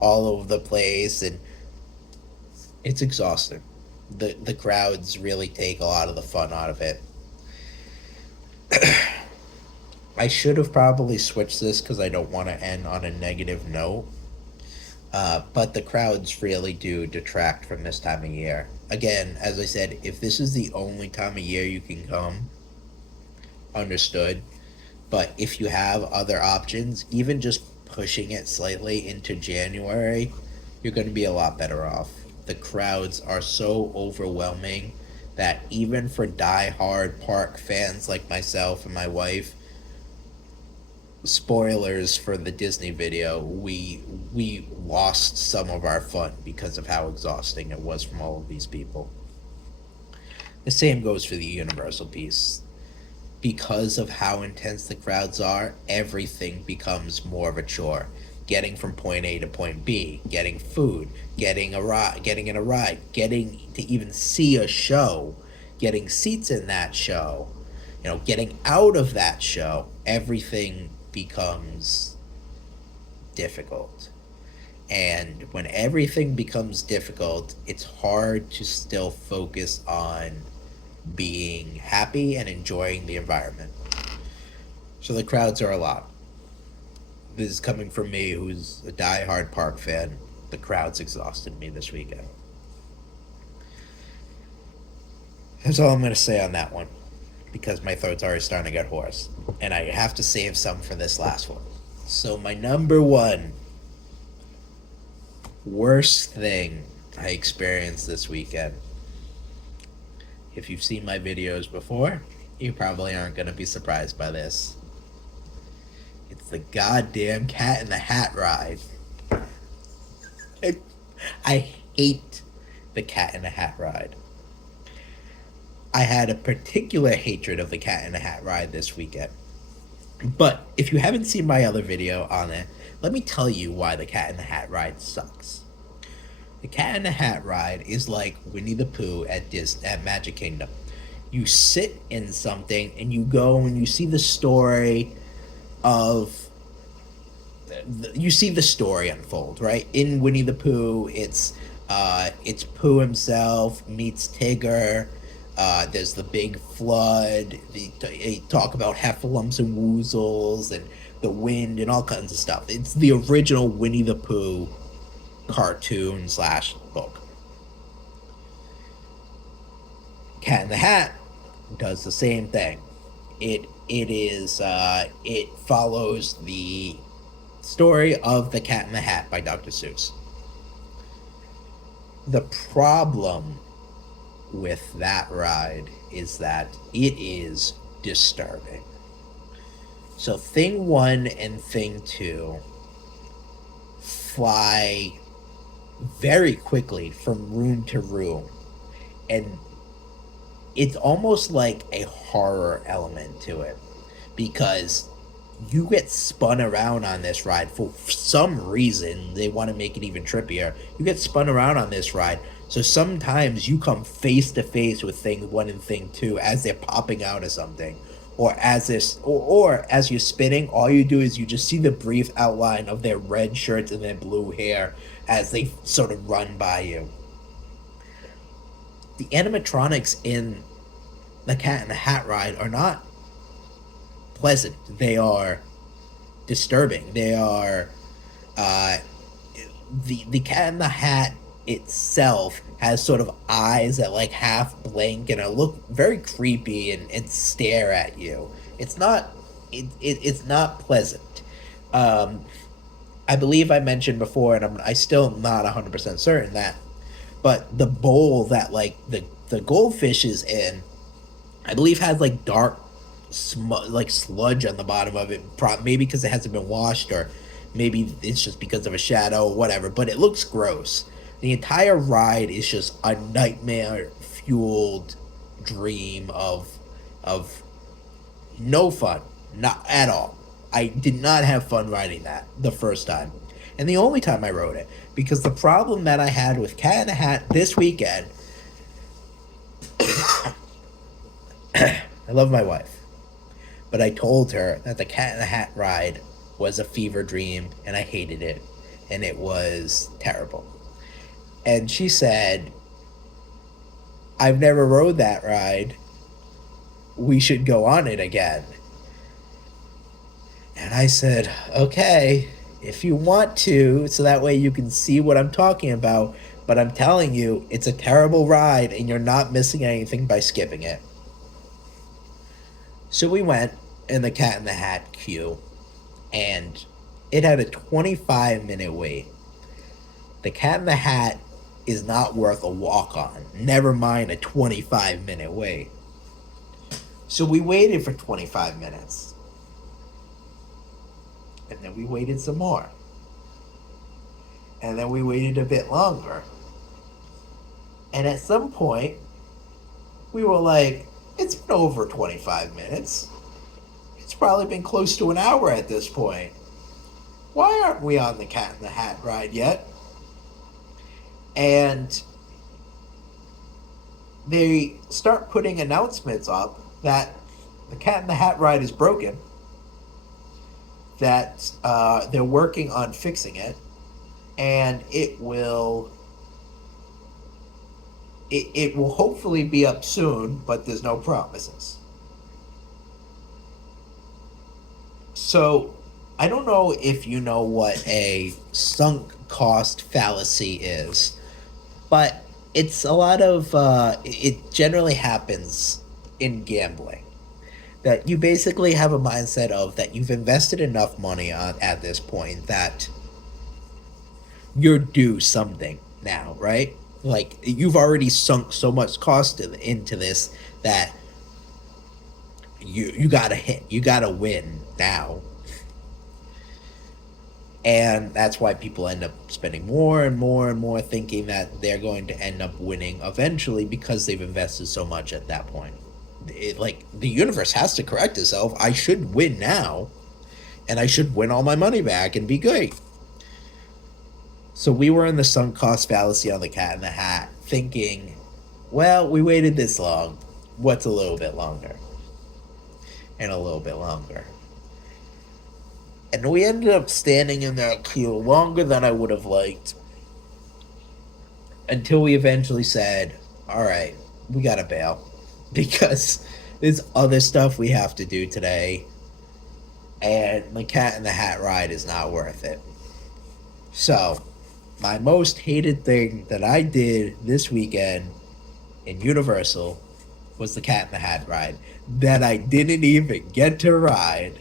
all over the place, and it's exhausting. The crowds really take a lot of the fun out of it. I should have probably switched this because I don't want to end on a negative note. But the crowds really do detract from this time of year. Again, as I said, if this is the only time of year you can come, understood. But if you have other options, even just pushing it slightly into January, you're going to be a lot better off. The crowds are so overwhelming that even for die-hard park fans like myself and my wife, spoilers for the Disney video, we lost some of our fun because of how exhausting it was from all of these people. The same goes for the Universal piece. Because of how intense the crowds are, everything becomes more of a chore. Getting from point A to point B, getting food, getting in a ride, getting to even see a show, getting seats in that show, getting out of that show, everything becomes difficult. And when everything becomes difficult, it's hard to still focus on being happy and enjoying the environment. So the crowds are a lot. This is coming from me, who's a die-hard park fan. The crowds exhausted me this weekend. That's all I'm going to say on that one, because my throat's already starting to get hoarse. And I have to save some for this last one. So my number one worst thing I experienced this weekend. If you've seen my videos before, you probably aren't going to be surprised by this. It's the goddamn Cat in the Hat ride. I hate the Cat in the Hat ride. I had a particular hatred of the Cat in the Hat ride this weekend. But if you haven't seen my other video on it, let me tell you why the Cat in the Hat ride sucks. The Cat in the Hat ride is like Winnie the Pooh at Magic Kingdom. You sit in something and you go and you see the story of you see the story unfold, right? In Winnie the Pooh, it's Pooh himself meets Tigger. There's the big flood. They talk about heffalumps and woozles and the wind and all kinds of stuff. It's the original Winnie the Pooh cartoon slash book. Cat in the Hat does the same thing. It follows the story of the Cat in the Hat by Dr. Seuss. The problem with that ride is that it is disturbing. So thing one and thing two fly very quickly from room to room, and it's almost like a horror element to it, because you get spun around on this ride. For some reason they want to make it even trippier. You get spun around on this ride, so sometimes you come face to face with thing one and thing two as they're popping out of something, or as you're spinning, all you do is you just see the brief outline of their red shirts and their blue hair as they sort of run by you. The animatronics in the Cat in the Hat ride are not pleasant. They are disturbing. They are the Cat in the Hat itself has sort of eyes that like half blink and look very creepy and stare at you. It's not pleasant. I believe I mentioned before, and I still not 100% certain that, but the bowl that like the goldfish is in, I believe has like dark like sludge on the bottom of it. Maybe because it hasn't been washed, or maybe it's just because of a shadow or whatever. But it looks gross. The entire ride is just a nightmare fueled dream of no fun, not at all. I did not have fun riding that the first time, and the only time I rode it, because the problem that I had with Cat in the Hat this weekend. I love my wife, but I told her that the Cat in the Hat ride was a fever dream and I hated it. and it was terrible. And she said, I've never rode that ride. We should go on it again. And I said, okay, if you want to, so that way you can see what I'm talking about. But I'm telling you, it's a terrible ride and you're not missing anything by skipping it. So we went in the Cat in the Hat queue, and it had a 25-minute wait. The Cat in the Hat is not worth a walk on, never mind a 25-minute wait. So we waited for 25 minutes. And then we waited some more. And then we waited a bit longer. And at some point, we were like, it's been over 25 minutes. It's probably been close to an hour at this point. Why aren't we on the Cat in the Hat ride yet? And they start putting announcements up that the Cat in the Hat ride is broken, that they're working on fixing it, and it will hopefully be up soon, but there's no promises. So I don't know if you know what a sunk cost fallacy is, but it's a lot of it generally happens in gambling, that you basically have a mindset of that you've invested enough money on at this point that you're due something now, right? Like you've already sunk so much cost into this that you gotta hit, you gotta win now. And that's why people end up spending more and more and more, thinking that they're going to end up winning eventually because they've invested so much at that point. Like the universe has to correct itself. I should win now, and I should win all my money back and be great. So we were in the sunk cost fallacy on the Cat in the Hat, thinking, well, we waited this long. What's a little bit longer? And a little bit longer. And we ended up standing in that queue longer than I would have liked, until we eventually said, all right, we gotta bail. Because there's other stuff we have to do today, and the Cat in the Hat ride is not worth it. So, my most hated thing that I did this weekend in Universal was the Cat in the Hat ride that I didn't even get to ride.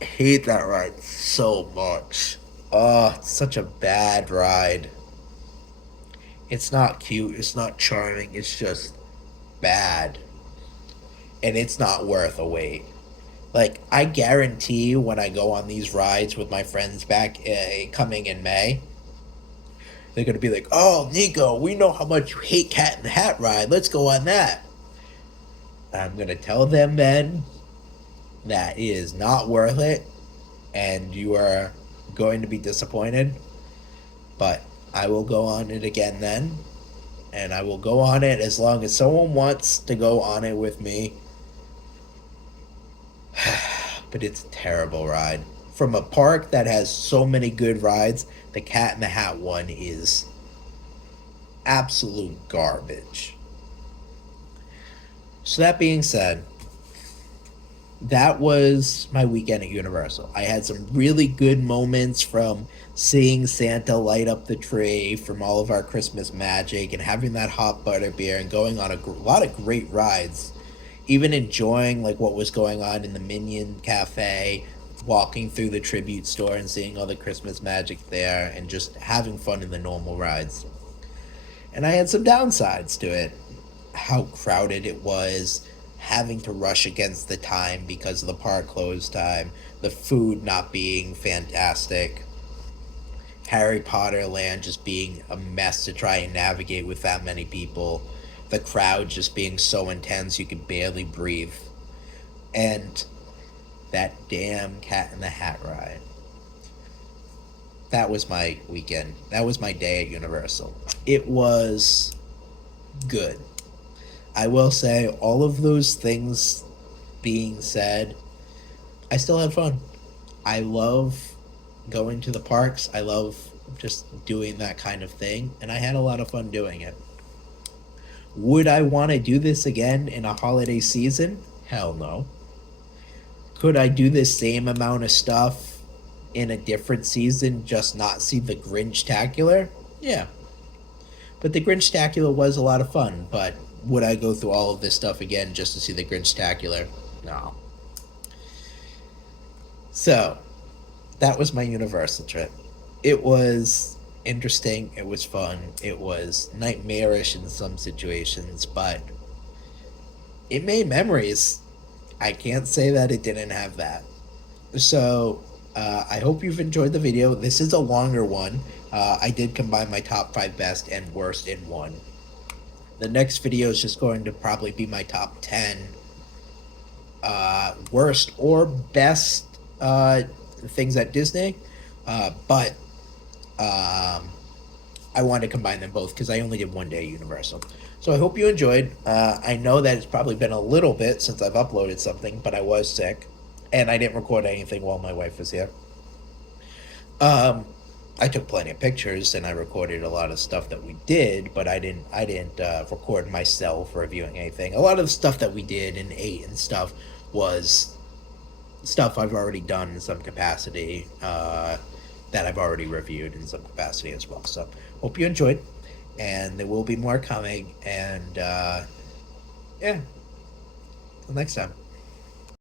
I hate that ride so much. Oh, it's such a bad ride. It's not cute, it's not charming, it's just bad. And it's not worth a wait. Like, I guarantee when I go on these rides with my friends back coming in May, they're going to be like, oh, Nico, we know how much you hate Cat in the Hat ride. Let's go on that. I'm going to tell them then that it is not worth it, and you are going to be disappointed. But I will go on it again then, and I will go on it as long as someone wants to go on it with me. But it's a terrible ride. From a park that has so many good rides, the Cat in the Hat one is absolute garbage. So that being said, that was my weekend at Universal. I had some really good moments from seeing Santa light up the tree, from all of our Christmas magic, and having that hot butter beer, and going on a lot of great rides. Even enjoying like what was going on in the Minion Cafe, walking through the tribute store and seeing all the Christmas magic there, and just having fun in the normal rides. And I had some downsides to it. How crowded it was, having to rush against the time because of the park close time, the food not being fantastic, Harry Potter Land just being a mess to try and navigate with that many people, the crowd just being so intense you could barely breathe, and that damn Cat in the Hat ride. That was my weekend. That was my day at Universal. It was good. I will say, all of those things being said, I still had fun. I love going to the parks. I love just doing that kind of thing, and I had a lot of fun doing it. Would I want to do this again in a holiday season? Hell no. Could I do the same amount of stuff in a different season, just not see the Grinch-tacular? Yeah. But the Grinch-tacular was a lot of fun, but would I go through all of this stuff again just to see the Grinch-tacular? No. So, that was my Universal trip. It was interesting, it was fun, it was nightmarish in some situations, but it made memories. I can't say that it didn't have that. So, I hope you've enjoyed the video. This is a longer one. I did combine my top 5 best and worst in one. The next video is just going to probably be my top 10 worst or best things at Disney. But I wanted to combine them both because I only did one day Universal. So I hope you enjoyed. I know that it's probably been a little bit since I've uploaded something, but I was sick, and I didn't record anything while my wife was here. I took plenty of pictures and I recorded a lot of stuff that we did, but I didn't record myself reviewing anything. A lot of the stuff that we did and ate and stuff was stuff I've already done in some capacity, that I've already reviewed in some capacity as well. So hope you enjoyed, and there will be more coming. And yeah, till next time.